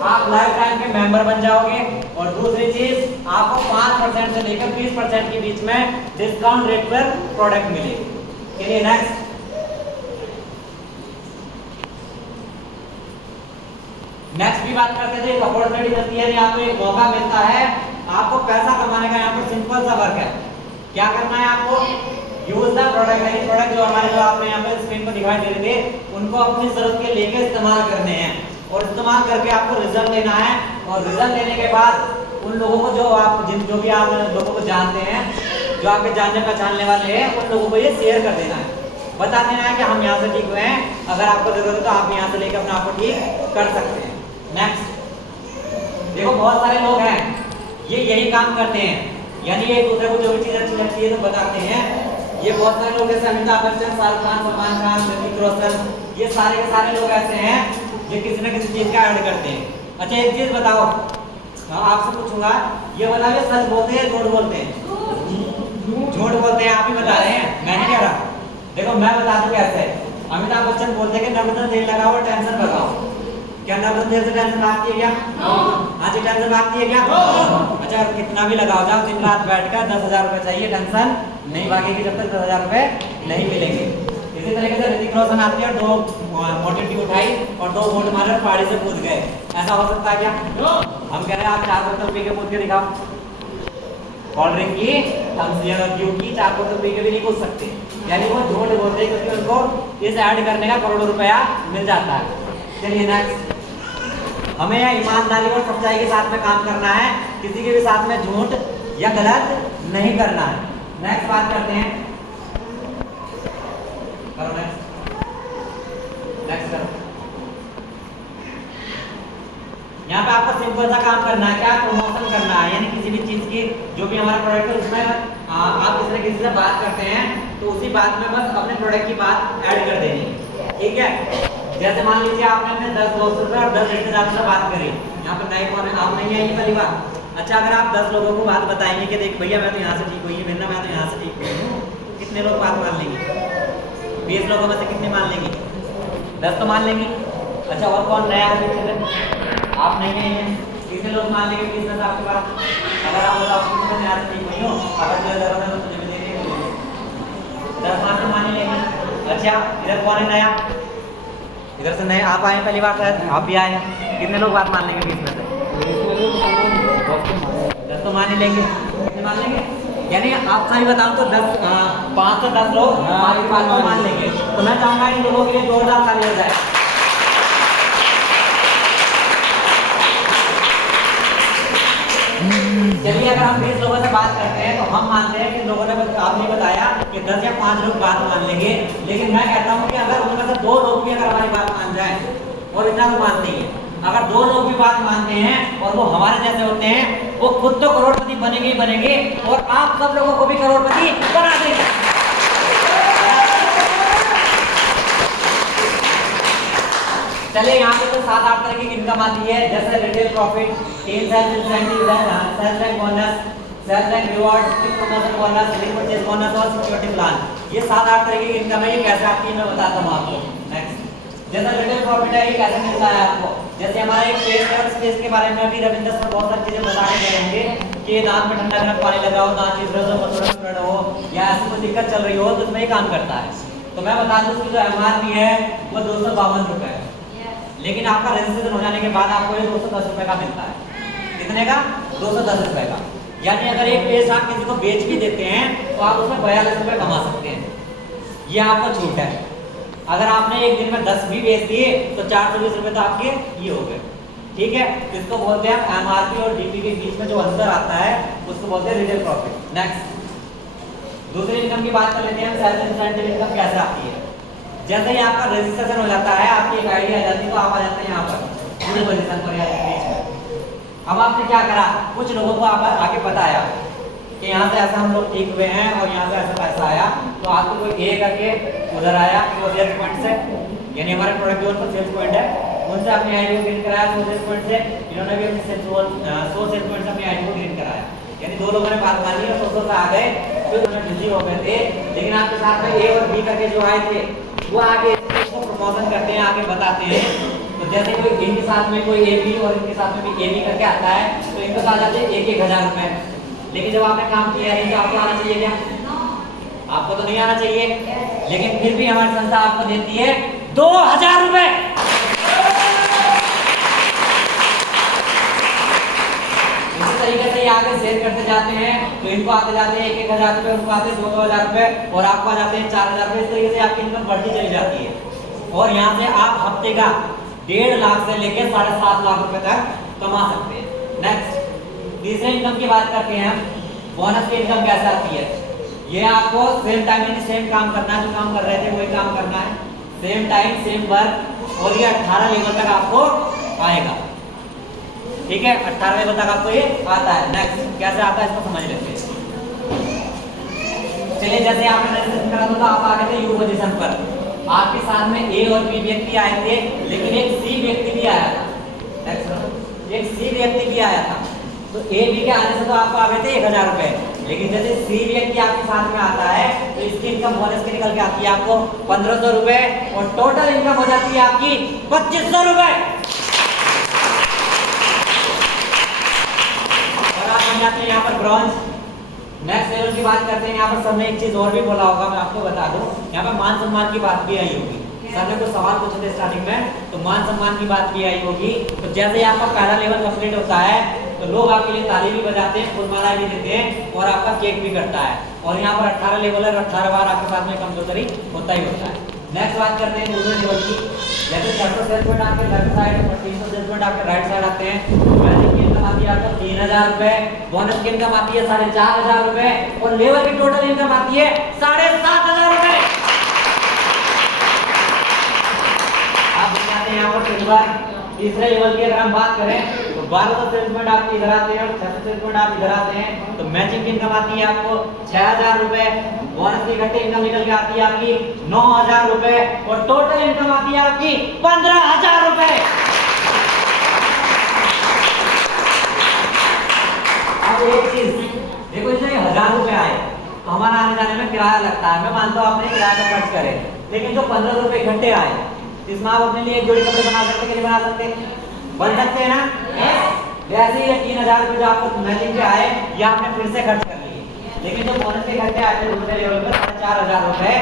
आप life time के member बन जाओगे। और दूसरी चीज आपको 5% से लेकर 20% के बीच में डिस्काउंट रेट पर प्रोडक्ट मिलेगी। चलिए नेक्स्ट। नेक्स्ट भी बात करते थे, अपॉर्चुनिटी मिलती है, यहाँ पे एक मौका मिलता है आपको पैसा कमाने का। यहाँ पर सिंपल सा वर्क है, क्या करना है आपको, यूज द प्रोडक्ट। यानी प्रोडक्ट जो हमारे जो आपने यहाँ पे स्क्रीन पर दिखाई दे रहे थे उनको अपनी जरूरत के लेके इस्तेमाल करने हैं और इस्तेमाल करके आपको रिजल्ट लेना है। और रिजल्ट लेने के बाद उन लोगों को जो भी आप लोगों को जानते हैं, जो आपके जानने पहचानने वाले हैं, उन लोगों को ये शेयर कर देना है, बता देना है कि हम यहाँ से ठीक हुए हैं, अगर आपको जरूरत है तो आप यहाँ से लेकर अपने आप को ठीक कर सकते हैं। नेक्स्ट देखो, बहुत सारे लोग हैं ये यही काम करते हैं, यानी ये एक दूसरे को जो भी चीज अच्छी लगती है तो बताते हैं। ये बहुत सारे लोग जैसे अमिताभ बच्चन, शाहरुख खान, सलमान खान, ऋतिक रोशन, ये सारे के सारे लोग ऐसे हैं जो किसी न किसी चीज का ऐड करते हैं। अच्छा एक चीज बताओ, आपसे पूछूंगा, ये बताओ सच बोलते हैं झूठ बोलते हैं? झूठ बोलते हैं, आप ही बता रहे हैं, मैं नहीं कह रहा। देखो मैं बता दूं कैसे। अमिताभ बच्चन बोलते हैं कि नवरत्न तेल लगाओ टेंशन भगाओ। क्या नवरत्न तेल से टेंशन भागती है क्या? हाँ जी, टेंशन भागती है क्या? अच्छा, कितना भी लगाओ जाओ, दिन रात बैठकर 10,000 रुपए चाहिए, टेंशन नहीं भागेगी जब तक 10,000 रुपए नहीं मिलेंगे। इसी तरीके से ऋतिक रोशन आती है और 2 मोटी उठाई और 2 वोट मारे और पहाड़ी से कूद गए, ऐसा हो सकता है क्या? हम कह रहे हैं आप 4 बोतल पी के कूद के दिखाओ, कोल्ड ड्रिंक की, ड्यू की 4 बोतल पी के भी नहीं कूद सकते। यानी वो झूठ बोलते हैं क्योंकि उनको इस ऐड करने का करोड़ों रुपया मिल जाता है। चलिए नेक्स्ट, हमें यह ईमानदारी और सच्चाई के साथ में काम करना है, किसी के भी साथ में झूठ या गलत नहीं करना है। नेक्स्ट बात करते हैं, करो नेक्स्ट करो। यहाँ पे आपको सिंपल सा काम करना है, क्या प्रमोशन करना है, यानी किसी भी चीज की जो भी हमारा प्रोडक्ट है उसमें आप किसी न किसी से बात करते हैं तो उसी बात में बस अपने प्रोडक्ट की बात ऐड कर देनी है, ठीक है। जैसे मान लीजिए आपने अपने 10 दोस्तों से और 10 रिश्तेदारों से बात करी, यहाँ पे नए कौन है, आप नहीं आएंगे पहली बार। अच्छा, अगर आप 10 लोगों को बात बताएंगे कि देख भैया मैं तो यहाँ से ठीक हुई है, मैं तो यहाँ से ठीक हुई हूँ, कितने लोग बात मान लेंगे? 20 लोगों में से कितने मान लेंगे? 10 तो मान लेंगे। अच्छा, और कौन नया है? आप नहीं आए हैं, कितने लोग मान लेंगे 20 में से आपके पास? अगर आप बताओ मैं यहाँ से ठीक हुई हूँ, अगर मुझे जरूरत है तो मुझे भी देंगे, 10 मान लेंगे। अच्छा, इधर कौन है नया? इधर से नए आप आए पहली बार, शायद आप भी आए हैं, कितने लोग बात मान लेंगे 20 में से? 10 तो मान ही लेंगे। कितने मान लेंगे? यानी आप सही बताऊं तो 5 से 10 लोग हमारी बात को मान लेंगे। तो मैं चाहूंगा इन लोगों के लिए जोरदार ताली हो जाए। चलिए, अगर हम 20 लोगों से बात करते हैं तो हम मानते हैं कि लोगों ने आपने बताया कि 10 या 5 लोग बात मान लेंगे, लेकिन मैं कहता हूं कि अगर उनमें से 2 लोग भी अगर हमारी बात मान जाए, और इतना तो मानते ही है, अगर 2 लोग भी बात मानते हैं और वो हमारे जैसे होते हैं, वो खुद तो करोड़पति बनेंगे ही बनेंगे और आप सब लोगों को भी करोड़पति बना देंगे। चलिए, यहाँ पे तो 7-8 तरह की इनकम आती है, जैसे retail profit, sales incentive, sales rank bonus, sales rank reward, promotion bonus, purchase bonus और सिक्योरिटी प्लान। ये 7-8 तरह की इनकम है। ये कैसे आती है मैं बताता हूँ आपको। नेक्स्ट, जैसे रिटेल प्रॉफिट है, ये कैसे मिलता है आपको? जैसे हमारा एक पेज है और पेज के बारे में भी रविंद्र सर बहुत सारी चीजें बता के रहेंगे कि दांत में ठंडा गर्म पानी लगाओ, दांत चित्र हो या ऐसी कोई दिक्कत चल रही हो तो उसमें ये काम करता है। तो मैं बता दूं उसकी जो MRP है वो 252 रुपए है, लेकिन आपका रजिस्ट्रेशन हो जाने के बाद आपको ये 210 रुपए का मिलता है। कितने का? 210 रुपए का। यानी अगर एक पेज आप किसी को बेच भी देते हैं तो आप उसमें 42 रुपए कमा सकते हैं। ये आपका छूट है। अगर आपने एक दिन में 10 भी बेच दिए तो 420 रुपए तो आपके ये हो गए, ठीक है। इसको बोलते हैं MRP और DP के बीच में जो अंतर आता है उसको बोलते हैं रिटेल प्रॉफिट। नेक्स्ट, दूसरी इनकम की बात कर लेते हैं, सेल्स इंसेंटिव इनकम कैसे आती है? जैसे ही आपका रजिस्ट्रेशन हो जाता है, आपकी एक आईडी आ जाती है, तो आप आ जाते हैं यहाँ पर पूरी पोजीशन पर बीच में। अब आपने क्या करा, कुछ लोगों को आप आके बताया कि यहाँ से ऐसा हम लोग ठीक हुए हैं और यहाँ से ऐसा पैसा आया, तो आपको कोई A करके उधर आया वो सेल्स पॉइंट से, यानी हमारे प्रोडक्ट जो उनका सेल्स पॉइंट है उनसे अपनी आईडी को गेन कराया 100 सेल्स पॉइंट से, इन्होंने भी अपने 100 सेल्स पॉइंट से अपनी आईडी को गेन कराया। यानी 2 लोगों ने बात मानी और 100 से आ गए, फिर उन्हें बिजी हो गए थे, लेकिन आपके साथ में A और B करके जो आए थे वो आगे इसको प्रमोशन करते हैं, आगे बताते हैं। तो तो जैसे कोई इनके साथ में कोई ए बी और इनके साथ में भी ए बी करके आता है तो इनको तो आ जाते हैं 1,000 रुपए। लेकिन जब आपने काम किया है तो आपको आना चाहिए क्या? आपको तो नहीं आना चाहिए, लेकिन फिर भी हमारी संस्था आपको देती है 2,000 रुपए। इसी तरीके से ये आगे शेयर करते जाते हैं तो इनको आते जाते हैं 1,000 रुपए, उनको आते हैं 2,000 रुपए और आपको आ जाते हैं 4,000 रुपए। इस तरीके से आपकी इनकम बढ़ती चली जाती है और यहाँ से आप हफ्ते का 1.5 लाख से लेकर 7.5 लाख रुपए तक कमा सकते हैं। नेक्स्ट तीसरे इनकम की बात करते हैं हम। बोनस की इनकम कैसे आती है? ये आपको सेम टाइम में सेम काम करना है, जो काम कर रहे थे वही काम करना है, सेम टाइम सेम वर्क, और ये 18 लेवल तक आपको आएगा। ठीक है, 18 लेवल तक आपको ये आता है। नेक्स्ट कैसे आता है इसको समझ लेते हैं। चलिए, जैसे आपने रजिस्ट्रेशन करा था तो आप आ गए थे यू पोजीशन पर, आपके साथ में ए और बी व्यक्ति आए थे, लेकिन एक सी व्यक्ति भी आया था। एक सी व्यक्ति भी आया था तो ए बी के आने से तो आपको आ गए थे 1,000 रुपए, लेकिन जैसे सी व्यक्ति आपके साथ में आता है तो इसकी इनकम बोनस के निकल के आती है आपको 1,500 रुपए और टोटल इनकम हो जाती है आपकी 2,500 रुपए। और आप बन जाते हैं यहाँ पर ब्रॉन्ज। नेक्स्ट लेवल की बात करते हैं। यहाँ पर सबने एक चीज और भी बोला होगा, मैं आपको बता दूं, यहाँ पर मान सम्मान की बात भी आई होगी। सर ने कुछ सवाल पूछे थे स्टार्टिंग में, तो मान सम्मान की बात भी आई होगी। तो जैसे ही आपका पहला लेवल कंप्लीट होता है तो लोग आपके लिए ताली भी बजाते हैं, फूलमाला भी देते हैं और आपका केक भी कटता है। और यहाँ पर 18 लेवल है, 18 बार आपके साथ में कंपल्सरी होता ही होता है। नेक्स्ट बात करते हैं दूसरे लेवल की। जैसे 600 सेल्स पॉइंट आपके लेफ्ट साइड और 300 सेल्स पॉइंट आपके राइट साइड आते हैं। मैजिक की इनकम आती है आपको 3,000 रुपए, बोनस की इनकम आती है 4,500 रुपए और लेवल की टोटल इनकम आती है 7,500 रुपए। आप देख जाते हैं यहाँ पर सिल्वर। तीसरे लेवल की अगर हम बात करें तो 1200 सेल्स पॉइंट आप इधर आते हैं और 600 सेल्स पॉइंट आप इधर आते हैं। तो मैचिंग की इनकम आती है आपको 6,000 रुपए, बोनस की इकट्ठी इनकम निकल के आती है आपकी 9,000 रुपए और टोटल इनकम आती है आपकी 15,000 रुपए। अब एक चीज देखो, इसमें 1,000 रुपए आए तो हमारा आने जाने में किराया लगता है। मैं मानता हूँ आपने किराया का खर्च करे, लेकिन जो 1,500 रुपए इकट्ठे आए इसमें आप अपने लिए एक जोड़ी कपड़े बना सकते हैं कि नहीं बना सकते? बन सकते हैं ना? वैसे ही 3,000 रुपए जो आपको मैचिंग के आए ये आपने फिर से खर्च कर लिए, लेकिन जो बोनस के खर्चे आए थे दूसरे लेवल पर 4,500 रुपए,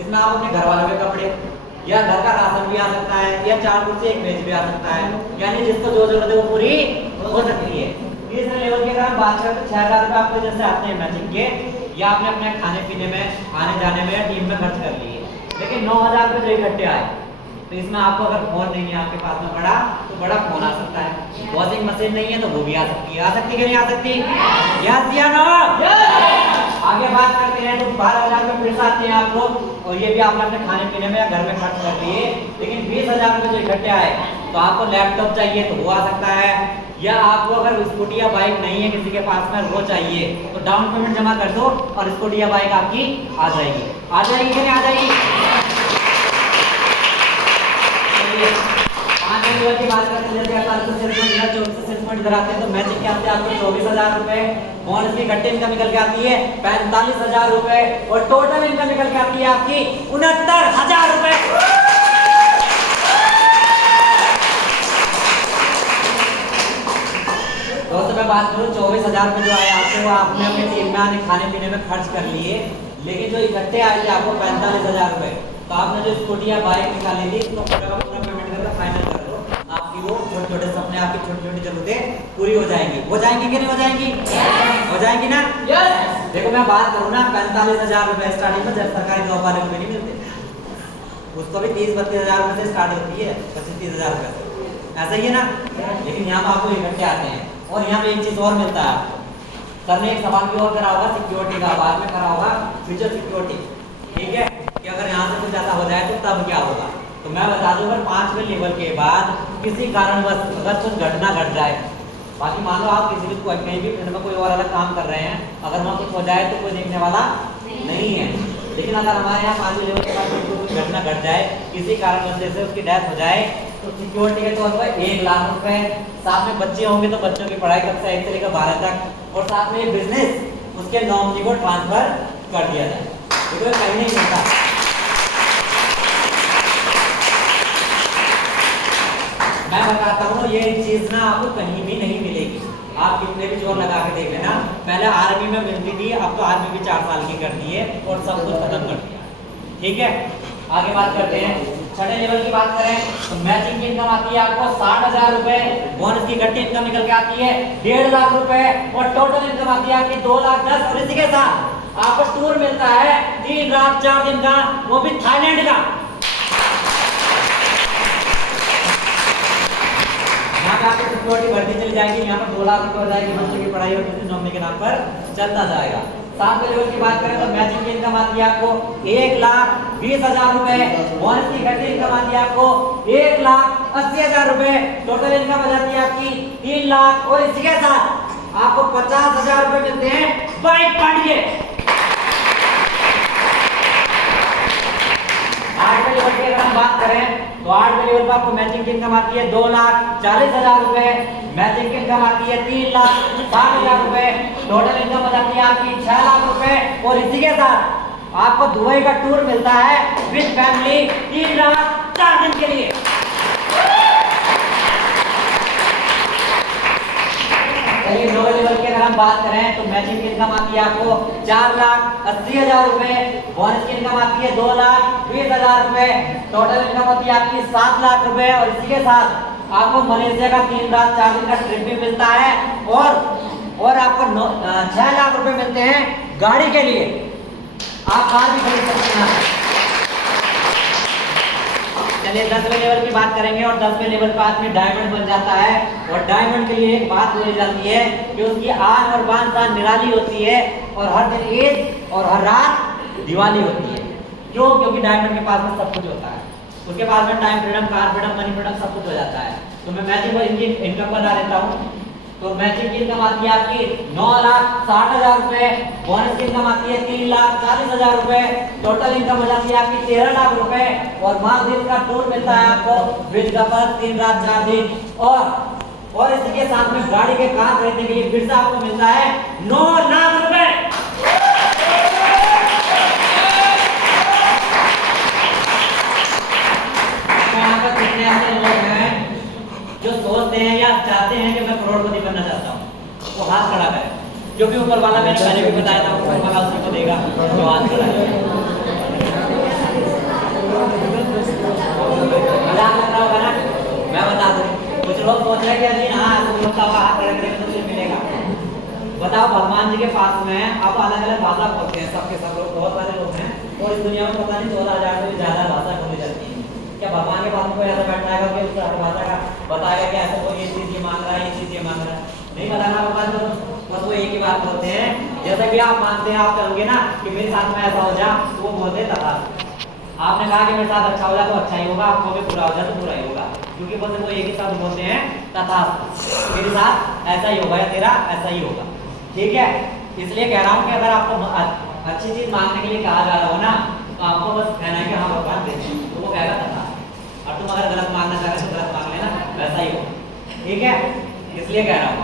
इसमें आप अपने घर वालों के कपड़े या घर का राशन भी आ सकता है या 4 कुर्सी एक मेज भी आ सकता है, यानी जिसको जो जरूरत है वो पूरी हो सकती है। तीसरे लेवल की अगर हम बात करें तो 6,000 रुपए आपको जैसे आते हैं मैचिंग के, या आपने अपने खाने पीने में, आने जाने में या टीम में खर्च कर लिए। लेकिन 9,000 रुपए जो इकट्ठे आए तो इसमें आपको अगर फोन नहीं है आपके पास में बड़ा, तो बड़ा फोन आ सकता है। वॉशिंग मशीन नहीं है तो वो भी आ सकती है। आ सकती है कि नहीं आ सकती? यस या नो? आगे बात करते हैं तो 12,000 रुपए फिर से आते हैं आपको, और ये भी आपने अपने खाने पीने में या घर में खर्च कर लिए। लेकिन 20,000 रुपए जो इकट्ठे आए तो आपको लैपटॉप चाहिए तो वो आ सकता है, या आपको अगर स्कूटी या बाइक नहीं है किसी के पास में वो चाहिए तो डाउन पेमेंट जमा कर दो और स्कूटी या बाइक आपकी आ जाएगी। आ जाएगी कि नहीं आ जाएगी? 5 लेवल की बात करते हैं, जैसे 48 सेल्स पॉइंट या 24 सेल्स पॉइंट इधर आते हैं तो मैचिंग के आते हैं आपको 24,000 रुपए, बोनस की इकट्ठी इनकम निकल के आती है 45,000 रुपए और टोटल इनकम निकल के आती है आपकी 69,000 रुपए। दोस्तों मैं बात करूँ 24,000 रुपए जो आए आपको, वो आपने अपने टीम में आने खाने पीने में खर्च कर लिए। लेकिन जो इकट्ठे आए थे आपको 45,000 रुपए, तो आपने जो स्कूटी या बाइक निकाली थी तो पूरा पेमेंट करके फाइनल कर दो, आपकी वो छोटे छोटे सपने, आपकी छोटी छोटी जरूरतें पूरी हो जाएंगी। हो जाएंगी कि नहीं हो जाएंगी? हो जाएंगी ना? देखो मैं बात करूँ ना, 45,000 रुपए स्टार्टिंग में जब सरकारी जॉब वाले को भी नहीं मिलते, उसको भी 30-32,000 रुपए से स्टार्ट होती है, 25-30,000 रुपए से, ऐसा ही है ना? लेकिन यहाँ पर आपको इकट्ठे आते हैं। और यहाँ पे एक चीज और मिलता है आपको, सर ने एक सवाल भी और करा होगा सिक्योरिटी का, बाद में करा होगा फ्यूचर सिक्योरिटी, ठीक है, कि अगर यहाँ से कुछ ऐसा हो जाए तो तब क्या होगा। तो मैं बता दूं, अगर 5वें लेवल के बाद किसी कारणवश अगर कुछ घटना घट जाए, बाकी मान लो आप किसी भी कहीं भी फील्ड में कोई और अलग काम कर रहे हैं, अगर वहाँ कुछ हो जाए तो कोई देखने वाला नहीं है। लेकिन अगर हमारे यहाँ 5वें लेवल के बाद कुछ घटना घट जाए, किसी कारणवश जैसे उसकी डेथ हो जाए, तो सिक्योरिटी के तौर पर 1 लाख रुपए, साथ में बच्चे होंगे तो बच्चों की पढ़ाई कक्षा 1 से लेकर 12 तक, और साथ में बिजनेस उसके नॉमिनी को ट्रांसफर कर दिया जाए। तो कहीं नहीं मिलता। मैं बताता हूँ ये चीज ना आपको कहीं भी नहीं मिलेगी। आप कितने भी जोर लगा के देख लेना, पहले आर्मी में मिलती थी, अब तो आर्मी भी 4 साल की कर दी है और सब कुछ खत्म कर दिया। ठीक है, आगे बात करते हैं। छठे लेवल की बात करें तो मैचिंग की इनकम आती है आपको 60,000 रुपए, बोनस की इकट्ठी इनकम निकल के आती है 1.5 लाख रुपए और टोटल इनकम आती है आपकी 2,10,000। और इसी के साथ आपको टूर मिलता है 3 रात 4 दिन का, वो भी थाईलैंड का। यहाँ पे आपको सिक्योरिटी भर्ती चली जाएगी, यहाँ पर 2 लाख रुपए हो जाएगी, बच्चों की पढ़ाई और किसी नौकरी के नाम पर चलता जाएगा। 7वें लेवल की बात करें तो मैचिंग की इनकम आती है आपको 1,20,000 रुपए, बोनस की इकट्ठी इनकम आती है आपको 1,80,000 रुपए, टोटल इनकम आ जाती है आपकी 3 लाख। और इसी के साथ आपको 50,000 रुपए मिलते हैं बाइक पार्टी के। 8वें लेवल की अगर हम बात करें तो 8वें लेवल पर आपको मैचिंग की इनकम आती है 2,40,000 रुपए, मैचिंग की इनकम आती है 3,60,000 रुपए, टोटल इनकम हो जाती है आपकी 6 लाख रुपए। और इसी के साथ आपको दुबई का टूर मिलता है विद फैमिली 3 रात 4 दिन के लिए। चलिए 9वें लेवल की अगर हम बात करें तो मैचिंग की इनकम आती है आपको 4,80,000 रुपए, बोनस की इनकम आती है 2,20,000 रुपए, टोटल इनकम होती है आपकी 7 लाख रुपए। और इसी के साथ आपको मलेशिया का 3 रात 4 दिन का ट्रिप भी मिलता है और आपको 6 लाख रुपए मिलते हैं गाड़ी के लिए, आप कार भी खरीद सकते हैं। चलिए 10वें लेवल की बात करेंगे और 10वें लेवल पर आदमी डायमंड बन जाता है। और डायमंड के लिए एक बात बोली जाती है कि उसकी आन और बान शान निराली होती है और हर दिन ईद और हर रात दिवाली होती है। क्यों? क्योंकि डायमंड के पास में सब कुछ होता है, उसके पास में time freedom, car freedom, money freedom सब कुछ हो जाता है। तो मैं मैचिंग और इनकी इनकम बता देता हूँ। तो मैचिंग की इनकम आती है आपकी 9,60,000 रुपए, बोनस की इनकम आती है 3,40,000 रुपए, टोटल इनकम हो जाती है आपकी 13 लाख रुपए। और मालदीव का टूर मिलता है आपको विद कपल 3 रात 4 दिन। और इसी के साथ में गाड़ी के कार खरीदने के लिए फिर से आपको मिलता है 9 लाख रुपए। यहाँ पर कितने ऐसे लोग हैं जो सोचते हैं या चाहते हैं कि मैं करोड़पति बनना चाहता हूँ, वो हाथ खड़ा करें, क्योंकि ऊपर वाला मैंने पहले भी बताया था ऊपर वाला उसी को देगा जो हाथ खड़ा करें। मजाक लग रहा होगा ना, मैं बता दूं। कुछ लोग सोच रहे हैं कि अजी हाँ तो हाथ खड़ा करेंगे तो कुछ मिलेगा। बताओ भगवान जी के पास में आप अलग अलग भाषा बोलते हैं, सबके सब लोग, बहुत सारे लोग हैं और इस दुनिया में पता नहीं 14,000 से भी ज्यादा भाषा बोली जाती है। क्या भगवान के पास में कोई ऐसा बैठा है कि उसका हर भाषा का बताएगा कि ऐसा कोई ये चीज ये मांग रहा है, ये चीज ये मांग रहा है? नहीं बताना भगवान को, बस वो एक ही बात बोलते हैं। जैसा कि आप मानते हैं, आप करोगे ना कि मेरे साथ में ऐसा हो जा, तो वो बोलते हैं तथा। आपने कहा कि मेरे साथ अच्छा हो जाए तो अच्छा ही होगा, आपको भी बुरा हो जाए तो बुरा ही होगा, क्योंकि बस वो एक ही शब्द बोलते हैं तथा। मेरे साथ ऐसा ही होगा या तेरा ऐसा ही होगा। ठीक है, इसलिए कह रहा हूँ कि अगर आपको अच्छी चीज मांगने के लिए कहा जा रहा हो ना, तो आपको बस कहना है कि हाँ भगवान दे, तो वो कहेगा तथा। और तुम अगर गलत मांगना चाह रहे हो तो गलत मांग लेना, वैसा ही होगा। ठीक है, इसलिए कह रहा हूँ।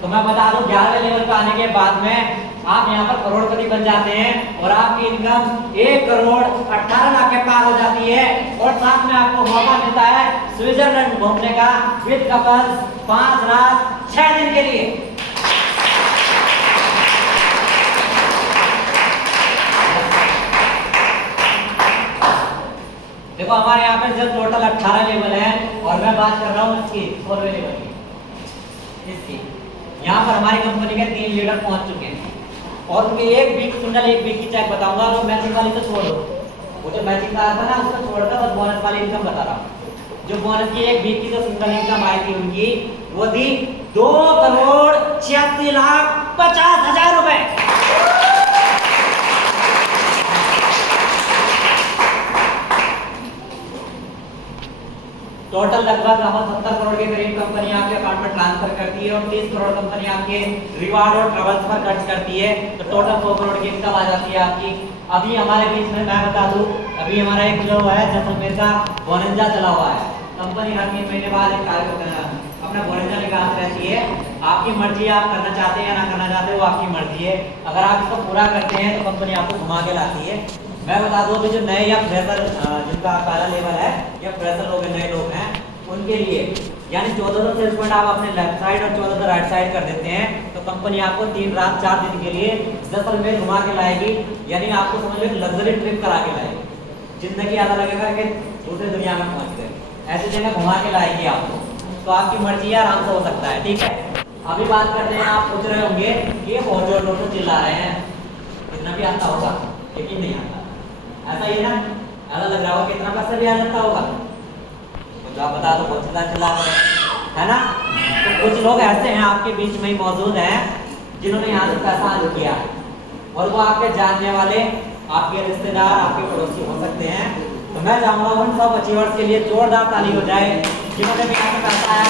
तो मैं बता दूं 11वें लेवल पर आने के बाद में आप यहाँ पर करोड़पति बन जाते हैं और आपकी इनकम 1,18,00,000 के पार हो जाती है। और साथ में आपको मौका मिलता है स्विट्जरलैंड घूमने का विद कपल्स 5 रात 6 दिन के लिए। देखो हमारे यहाँ पे जब टोटल 18 लेवल है और मैं बात कर रहा हूँ इसकी 16वें लेवल की। इसकी यहाँ पर हमारी कंपनी के 3 लीडर पहुंच चुके हैं और उनके एक वीक की चेक बताऊंगा। तो मैचिंग वाली तो छोड़ दो, वो जो मैचिंग का था ना उसको छोड़कर बस बोनस वाली इनकम बता रहा हूँ। जो बोनस की एक वीक की जो सिंगल इनकम आई थी उनकी, वो थी 2,86,50,000 रुपए। टोटल लगभग 70 करोड़ के करीब कंपनी आपके अकाउंट में ट्रांसफर करती है और 30 करोड़ कंपनी आपके रिवार्ड और ट्रेवल्स पर खर्च करती है। तो टोटल 100 करोड़ की इनकम आ जाती है आपकी। अभी हमारे बीच में मैं बता दूं, अभी हमारा एक जो है जैसलमेर का बोनंजा चला हुआ है। कंपनी हर 3 महीने बाद एक अपना बोनंजा निकालती रहती है। आपकी मर्जी, आप करना चाहते हैं या ना करना चाहते हो, वो आपकी मर्जी है। अगर आप इसको पूरा करते हैं तो कंपनी आपको घुमा के लाती है। मैं बता दूं अभी जो नए या फ्रेशर जिनका पहला लेवल है या फ्रेशर लोग नए लोग हैं, उनके लिए, यानी 1400 सेल्स पॉइंट आप अपने लेफ्ट साइड और 1400 राइट साइड कर देते हैं तो कंपनी आपको 3 रात 4 दिन के लिए जैसलमेर घुमा के लाएगी, यानी आपको समझ लो लग्जरी ट्रिप करा के लाएगी। जिंदगी ऐसा लगेगा कि दूसरी दुनिया में पहुंच गए, ऐसी जगह घुमा के लाएगी आपको। तो आपकी मर्जी है, आराम से हो सकता है, ठीक है। अभी बात करते हैं, आप पूछ रहे होंगे कि ये बहुत जोर जोर से चिल्ला रहे हैं, कितना भी आता होगा, लेकिन नहीं आता, ऐसा ही है ना, ऐसा लग रहा होगा कितना पैसा भी आ जाता होगा, तो आप बता दो बहुत चिल्ला रहे हैं, है ना। तो कुछ लोग ऐसे हैं आपके बीच में ही मौजूद हैं जिन्होंने यहाँ से पैसा अर्न किया है, और वो आपके जानने वाले, आपके रिश्तेदार, आपके पड़ोसी हो सकते हैं। तो मैं चाहूँगा उन सब अचीवर्स के लिए जोरदार ताली हो जाए जिन्होंने भी यहाँ से पैसा आया।